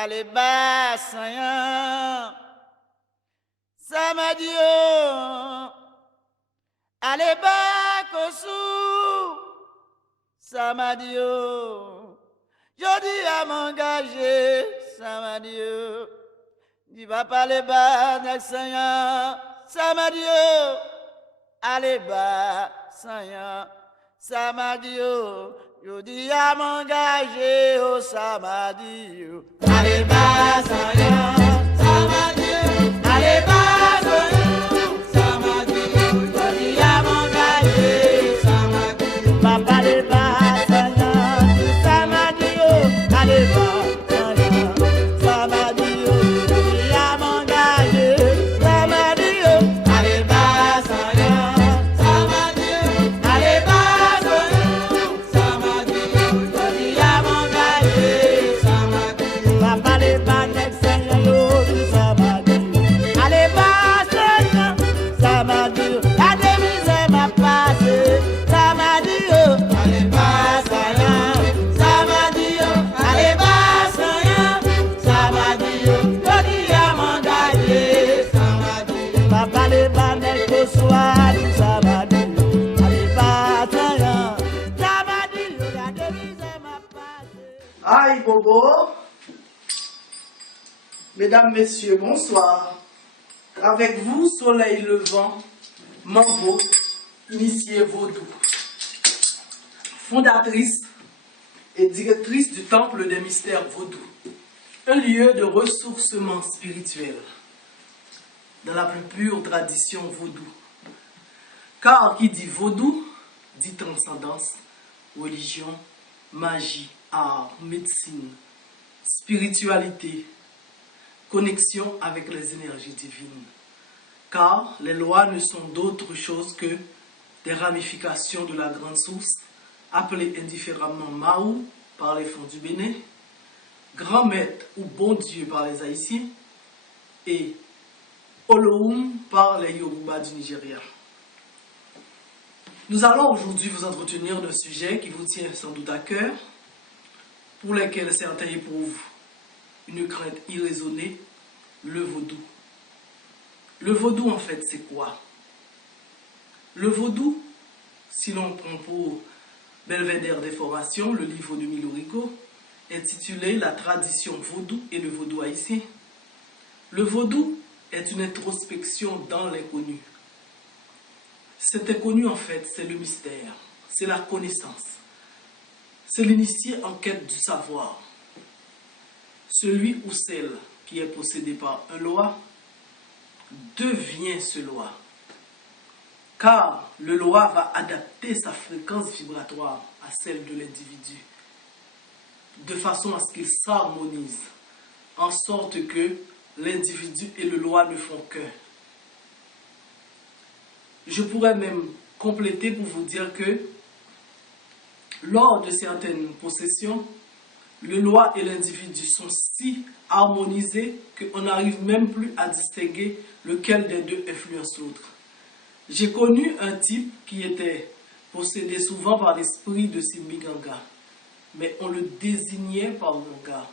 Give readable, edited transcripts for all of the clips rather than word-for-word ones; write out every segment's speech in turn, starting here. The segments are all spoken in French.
allez bas, Seigneur, Samadio, allez bas, Kosou, Samadio, je dis à m'engager, Samadio, dis va parler bas, Seigneur, Samadio, allez bas, Seigneur, Samadio, je dis à m'engager, oh Samadio, allez bas, Seigneur, Samadio, allez bas, Seigneur, Samadio, je dis à m'engager, Samadio, papa, allez bas, Seigneur, Samadio, allez bas, Seigneur, Samadio, je dis à m'engager, Samadio, allez bas, Seigneur, Samadio, allez bas, Seigneur, Samadio, je dis à m'engager, Samadio, papa, allez bas, Seigneur, Samadio, allez bas, Seigneur, Samadio, la misère m'a passé, Samadio, allez bas, Seigneur, Samadio, allez bas, Seigneur, Samadio, je dis à m'engager, Samadio, papa, allez bas, n'est-ce soir, Samadio, allez bas, Seigneur, Samadio, la misère m'a passé. Aïe Bobo, mesdames, messieurs, bonsoir. Avec vous, soleil levant, Mambo, initiée Vaudou, fondatrice et directrice du Temple des Mystères Vaudou, un lieu de ressourcement spirituel dans la plus pure tradition vaudou. Car qui dit vaudou, dit transcendance, religion, magie, art, médecine, spiritualité, connexion avec les énergies divines. Car les lois ne sont d'autre chose que des ramifications de la grande source, appelée indifféremment Mahou par les fonds du Bénin, Grand Maître ou Bon Dieu par les Haïtiens, et Olohum par les Yoruba du Nigeria. Nous allons aujourd'hui vous entretenir d'un sujet qui vous tient sans doute à cœur, pour lequel certains éprouvent une crainte irraisonnée, le vaudou. Le vaudou, en fait, c'est quoi? Le vaudou, si l'on prend pour belvédère des formations, le livre de Milorico, intitulé La tradition vaudou et le vaudou haïtien. Le vaudou est une introspection dans l'inconnu. Cet inconnu, en fait, c'est le mystère, c'est la connaissance. C'est l'initié en quête du savoir. Celui ou celle qui est possédé par un loi devient ce loi. Car le loi va adapter sa fréquence vibratoire à celle de l'individu, de façon à ce qu'il s'harmonise, en sorte que l'individu et le loi ne font qu'un. Je pourrais même compléter pour vous dire que lors de certaines possessions, le loi et l'individu sont si harmonisés qu'on n'arrive même plus à distinguer lequel des deux influence l'autre. J'ai connu un type qui était possédé souvent par l'esprit de Simbi Ganga, mais on le désignait par Ganga.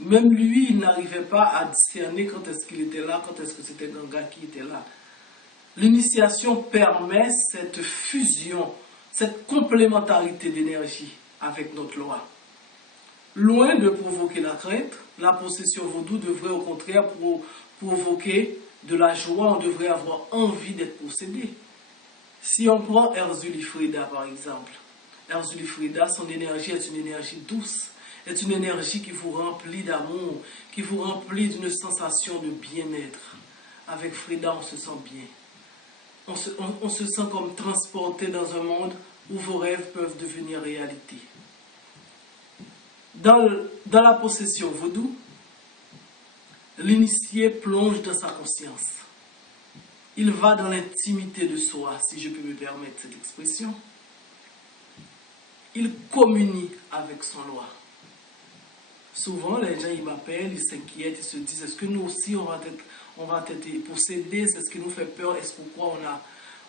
Même lui, il n'arrivait pas à discerner quand est-ce qu'il était là, quand est-ce que c'était Ganga qui était là. L'initiation permet cette fusion, cette complémentarité d'énergie avec notre loi. Loin de provoquer la crainte, la possession vaudou devrait au contraire provoquer de la joie, on devrait avoir envie d'être possédé. Si on prend Erzulifrida par exemple, Erzulifrida, son énergie est une énergie douce, est une énergie qui vous remplit d'amour, qui vous remplit d'une sensation de bien-être. Avec Frida, on se sent bien. On se sent comme transporté dans un monde où vos rêves peuvent devenir réalité. Dans la possession vaudou, l'initié plonge dans sa conscience. Il va dans l'intimité de soi, si je peux me permettre cette expression. Il communie avec son loi. Souvent, les gens ils m'appellent, ils s'inquiètent, ils se disent, est-ce que nous aussi on va être possédés, c'est ce qui nous fait peur, est-ce pourquoi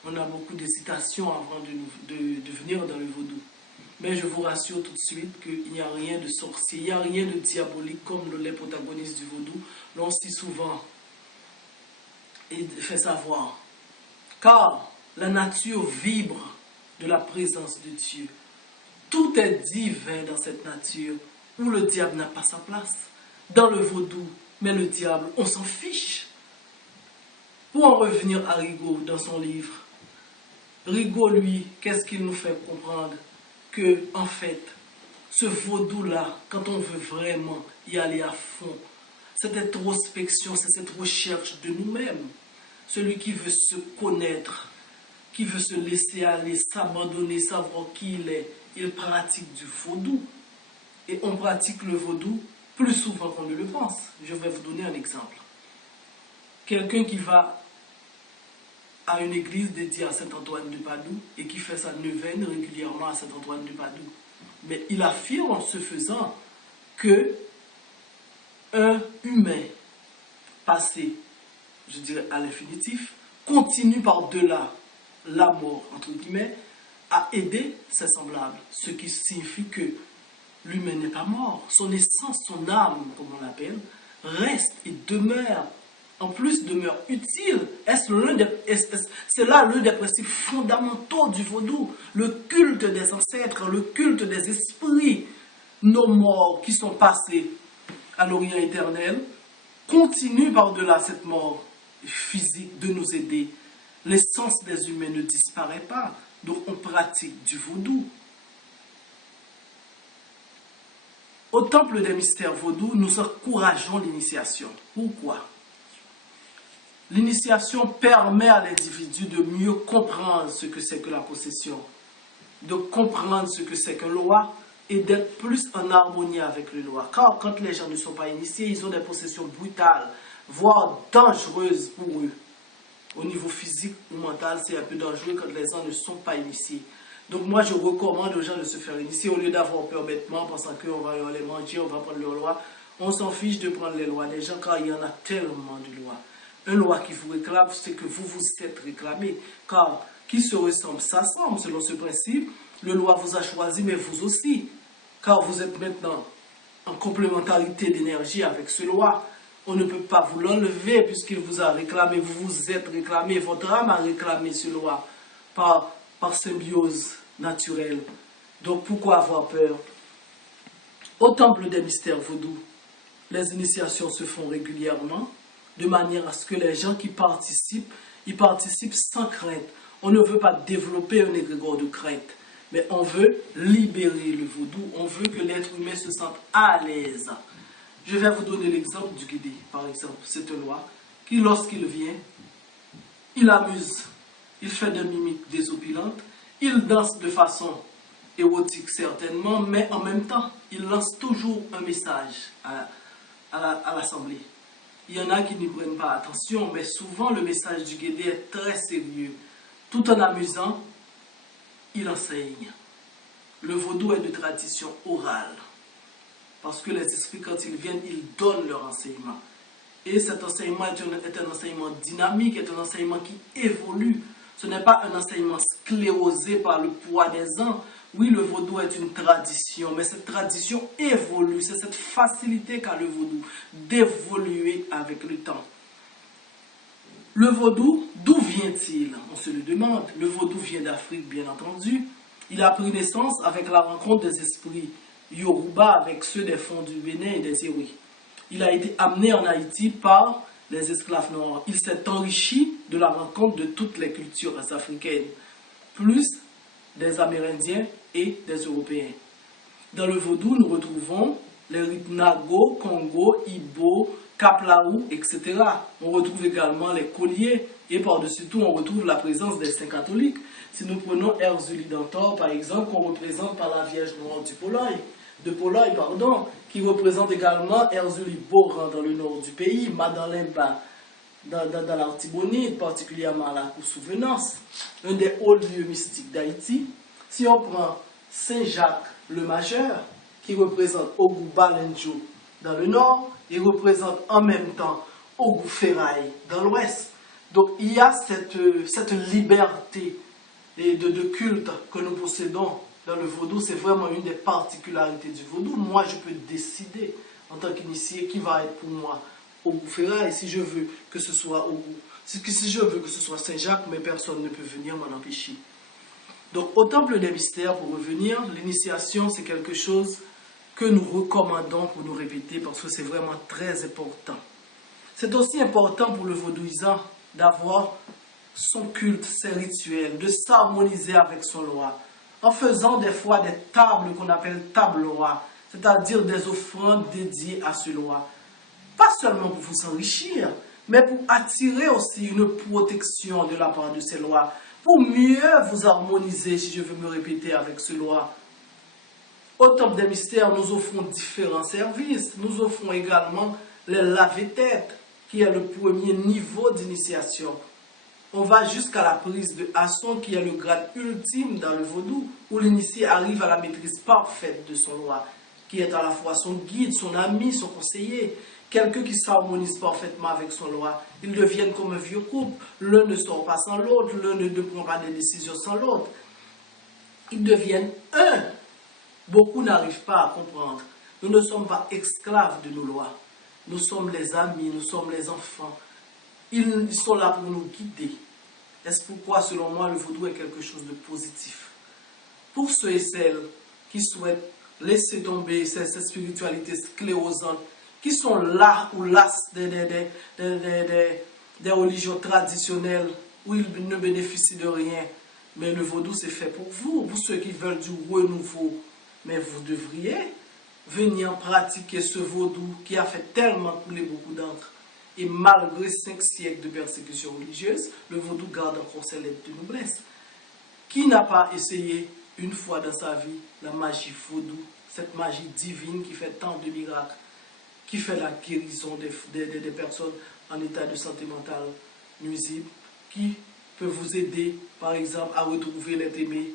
on a beaucoup d'hésitation avant de venir dans le vaudou. Mais je vous rassure tout de suite qu'il n'y a rien de sorcier, il n'y a rien de diabolique comme les protagonistes du vaudou l'ont si souvent fait savoir. Car la nature vibre de la présence de Dieu. Tout est divin dans cette nature où le diable n'a pas sa place. Dans le vaudou, mais le diable, on s'en fiche. Pour en revenir à Rigaud dans son livre, Rigaud, lui, qu'est-ce qu'il nous fait comprendre? Que, en fait, ce vaudou-là, quand on veut vraiment y aller à fond, cette introspection, c'est cette recherche de nous-mêmes. Celui qui veut se connaître, qui veut se laisser aller, s'abandonner, savoir qui il est, il pratique du vaudou. Et on pratique le vaudou plus souvent qu'on ne le pense. Je vais vous donner un exemple. Quelqu'un qui va à une église dédiée à Saint-Antoine de Padoue et qui fait sa neuvaine régulièrement à Saint-Antoine de Padoue. Mais il affirme en se faisant que un humain passé, je dirais à l'infinitif, continue par-delà la mort, entre guillemets, à aider ses semblables. Ce qui signifie que l'humain n'est pas mort. Son essence, son âme, comme on l'appelle, reste et demeure. En plus, demeure utile. C'est là l'un des principes fondamentaux du vaudou. Le culte des ancêtres, le culte des esprits. Nos morts qui sont passés à l'Orient éternel continuent par-delà cette mort physique de nous aider. L'essence des humains ne disparaît pas. Donc on pratique du vaudou. Au temple des mystères vaudou, nous encourageons l'initiation. Pourquoi? L'initiation permet à l'individu de mieux comprendre ce que c'est que la possession, de comprendre ce que c'est qu'un loi et d'être plus en harmonie avec le loi. Car quand les gens ne sont pas initiés, ils ont des possessions brutales, voire dangereuses pour eux. Au niveau physique ou mental, c'est un peu dangereux quand les gens ne sont pas initiés. Donc moi, je recommande aux gens de se faire initier au lieu d'avoir peur bêtement, pensant qu'on va les manger, on va prendre leurs lois. On s'en fiche de prendre les lois des gens, car il y en a tellement de lois. Une loi qui vous réclame, c'est que vous vous êtes réclamé. Car qui se ressemble, s'assemble. Selon ce principe, le loi vous a choisi, mais vous aussi. Car vous êtes maintenant en complémentarité d'énergie avec ce loi. On ne peut pas vous l'enlever puisqu'il vous a réclamé. Vous vous êtes réclamé. Votre âme a réclamé ce loi par symbiose naturelle. Donc pourquoi avoir peur? Au temple des mystères vaudou, les initiations se font régulièrement de manière à ce que les gens qui participent, ils participent sans crainte. On ne veut pas développer un égrégore de crainte, mais on veut libérer le vaudou. On veut que l'être humain se sente à l'aise. Je vais vous donner l'exemple du guédé, par exemple. C'est un loi qui, lorsqu'il vient, il amuse, il fait des mimiques désopilantes, il danse de façon érotique certainement, mais en même temps, il lance toujours un message à l'assemblée. Il y en a qui n'y prennent pas attention, mais souvent le message du guédé est très sérieux. Tout en amusant, il enseigne. Le vaudou est de tradition orale. Parce que les esprits, quand ils viennent, ils donnent leur enseignement. Et cet enseignement est un enseignement dynamique, est un enseignement qui évolue. Ce n'est pas un enseignement sclérosé par le poids des ans. Oui, le vaudou est une tradition, mais cette tradition évolue. C'est cette facilité qu'a le vaudou d'évoluer avec le temps. Le vaudou, d'où vient-il? On se le demande. Le vaudou vient d'Afrique, bien entendu. Il a pris naissance avec la rencontre des esprits Yoruba avec ceux des fonds du Bénin et des Irois. Il a été amené en Haïti par les esclaves noirs. Il s'est enrichi de la rencontre de toutes les cultures africaines, plus des Amérindiens et des Européens. Dans le vaudou, nous retrouvons les rites Nago, Congo, Ibo, Kaplaou, etc. On retrouve également les colliers et par-dessus tout, on retrouve la présence des saints catholiques. Si nous prenons Erzuli d'Antor, par exemple, qu'on représente par la Vierge Noire de Pologne, qui représente également Erzuli Boran dans le nord du pays, Madalemba dans l'Artibonite, particulièrement à la Souvenance, un des hauts lieux mystiques d'Haïti. Si on prend Saint-Jacques le Majeur, qui représente Ogou Balenjo dans le nord, il représente en même temps Ogou Ferraille dans l'ouest. Donc il y a cette liberté de culte que nous possédons dans le vaudou, c'est vraiment une des particularités du vaudou. Moi, je peux décider en tant qu'initié qui va être pour moi au goût Ferraille, si je veux que ce soit au goût. Si je veux que ce soit Saint-Jacques, mais personne ne peut venir m'en empêcher. Donc, au Temple des Mystères, pour revenir, l'initiation, c'est quelque chose que nous recommandons pour nous répéter parce que c'est vraiment très important. C'est aussi important pour le vaudouisant d'avoir son culte, ses rituels, de s'harmoniser avec son loi, en faisant des fois des tables qu'on appelle tables loi, c'est-à-dire des offrandes dédiées à ce loi. Pas seulement pour vous enrichir, mais pour attirer aussi une protection de la part de ces lois, pour mieux vous harmoniser, si je veux me répéter, avec ce loi. Au Temple des Mystères, nous offrons différents services. Nous offrons également les lave-têtes, qui est le premier niveau d'initiation. On va jusqu'à la prise de haçon, qui est le grade ultime dans le vaudou, où l'initié arrive à la maîtrise parfaite de son loi, qui est à la fois son guide, son ami, son conseiller, quelqu'un qui s'harmonise parfaitement avec son loi. Ils deviennent comme un vieux couple. L'un ne sort pas sans l'autre, l'un ne prend pas des décisions sans l'autre. Ils deviennent un. Beaucoup n'arrivent pas à comprendre. Nous ne sommes pas esclaves de nos lois. Nous sommes les amis, nous sommes les enfants. Ils sont là pour nous guider. Est-ce pourquoi, selon moi, le vaudou est quelque chose de positif? Pour ceux et celles qui souhaitent laisser tomber ces spiritualités sclérosantes, qui sont là ou las des religions traditionnelles, où ils ne bénéficient de rien, mais le vaudou c'est fait pour vous, pour ceux qui veulent du renouveau. Mais vous devriez venir pratiquer ce vaudou qui a fait tellement couler beaucoup d'encre. Et malgré 5 siècles de persécution religieuse, le vaudou garde encore ses lettres de noblesse. Qui n'a pas essayé une fois dans sa vie la magie vaudou, cette magie divine qui fait tant de miracles, qui fait la guérison des personnes en état de santé mentale nuisible, qui peut vous aider, par exemple, à retrouver l'être aimé,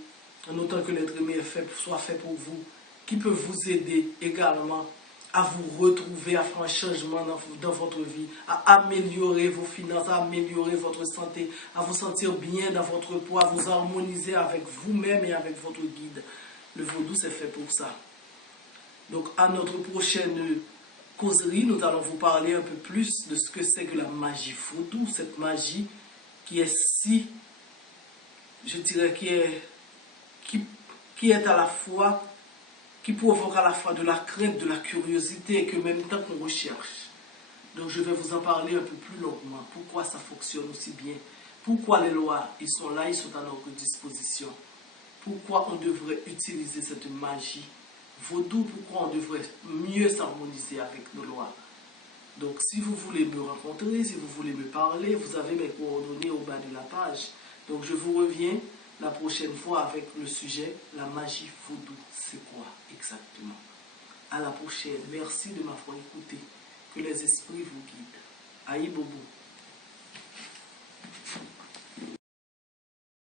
en autant que l'être aimé soit fait pour vous, qui peut vous aider également à vous retrouver, à faire un changement dans votre vie, à améliorer vos finances, à améliorer votre santé, à vous sentir bien dans votre peau, à vous harmoniser avec vous-même et avec votre guide. Le vaudou, c'est fait pour ça. Donc, à notre prochaine causerie, nous allons vous parler un peu plus de ce que c'est que la magie vaudou, cette magie qui est si, je dirais, qui est à la fois, qui provoque à la fois de la crainte, de la curiosité et que même temps qu'on recherche. Donc je vais vous en parler un peu plus longuement. Pourquoi ça fonctionne aussi bien? Pourquoi les lois, ils sont là, ils sont à notre disposition? Pourquoi on devrait utiliser cette magie vaudou? Pourquoi on devrait mieux s'harmoniser avec nos lois? Donc si vous voulez me rencontrer, si vous voulez me parler, vous avez mes coordonnées au bas de la page. Donc je vous reviens la prochaine fois avec le sujet, la magie vaudou. C'est quoi exactement? À la prochaine. Merci de m'avoir écouté. Que les esprits vous guident. Aïe Bobo.